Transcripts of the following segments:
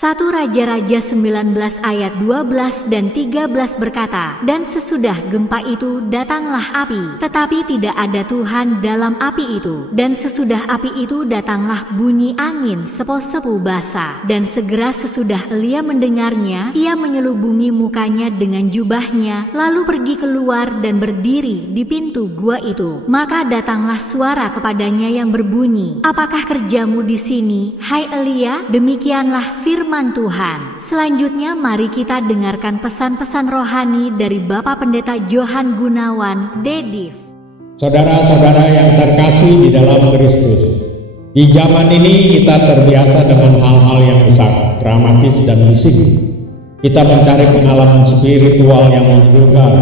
1 Raja-Raja 19 ayat 12 dan 13 berkata, "Dan sesudah gempa itu datanglah api, tetapi tidak ada Tuhan dalam api itu. Dan sesudah api itu datanglah bunyi angin sepo-sepu basah. Dan segera sesudah Elia mendengarnya, ia menyelubungi mukanya dengan jubahnya, lalu pergi keluar dan berdiri di pintu gua itu. Maka datanglah suara kepadanya yang berbunyi, 'Apakah kerjamu di sini, hai Elia?' Demikianlah firman Tuhan." Selanjutnya mari kita dengarkan pesan-pesan rohani dari Bapak Pendeta Johan Gunawan, Dedif. Saudara-saudara yang terkasih di dalam Kristus, di zaman ini kita terbiasa dengan hal-hal yang besar, dramatis dan bising. Kita mencari pengalaman spiritual yang menggugah,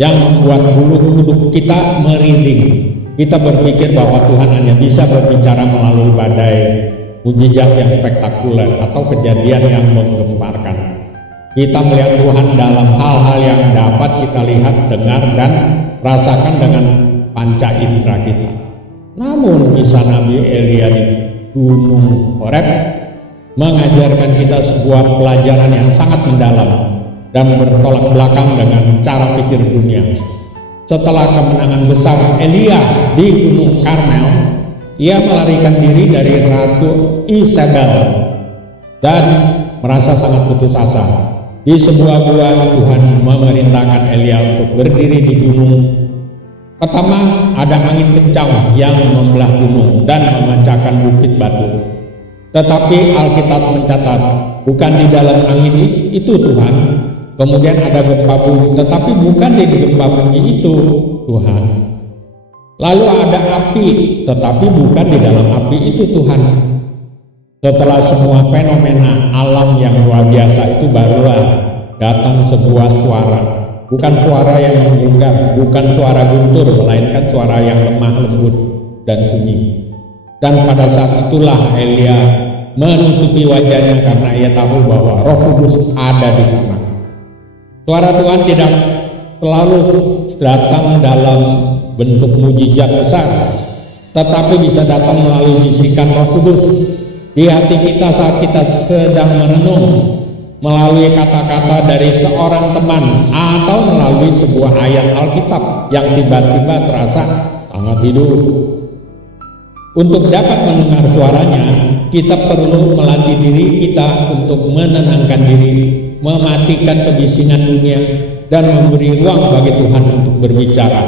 yang membuat bulu kuduk kita merinding. Kita berpikir bahwa Tuhan hanya bisa berbicara melalui badai, mujizat yang spektakuler, atau kejadian yang menggemparkan. Kita melihat Tuhan dalam hal-hal yang dapat kita lihat, dengar, dan rasakan dengan panca indera kita. Namun kisah Nabi Elia di Gunung Horeb mengajarkan kita sebuah pelajaran yang sangat mendalam dan bertolak belakang dengan cara pikir dunia. Setelah kemenangan besar Elia di Gunung Karmel, ia melarikan diri dari Ratu Isabel dan merasa sangat putus asa. Di sebuah gua, Tuhan memerintahkan Elia untuk berdiri di gunung. Pertama, ada angin kencang yang membelah gunung dan memecahkan bukit batu. Tetapi Alkitab mencatat, bukan di dalam angin itu Tuhan. Kemudian ada gempa bumi, tetapi bukan di gempa bumi itu Tuhan. Lalu ada api, tetapi bukan di dalam api itu Tuhan. Setelah semua fenomena alam yang luar biasa itu, barulah datang sebuah suara. Bukan suara yang menggelegar, bukan suara guntur, melainkan suara yang lemah lembut dan sunyi. Dan pada saat itulah Elia menutupi wajahnya karena ia tahu bahwa Roh Kudus ada di sana. Suara Tuhan tidak selalu datang dalam bentuk mujizat besar, tetapi bisa datang melalui bisikan Roh Kudus di hati kita saat kita sedang merenung, melalui kata-kata dari seorang teman, atau melalui sebuah ayat Alkitab yang tiba-tiba terasa sangat hidup. Untuk dapat mendengar suaranya, kita perlu melatih diri kita untuk menenangkan diri, mematikan kebisingan dunia, dan memberi ruang bagi Tuhan untuk berbicara.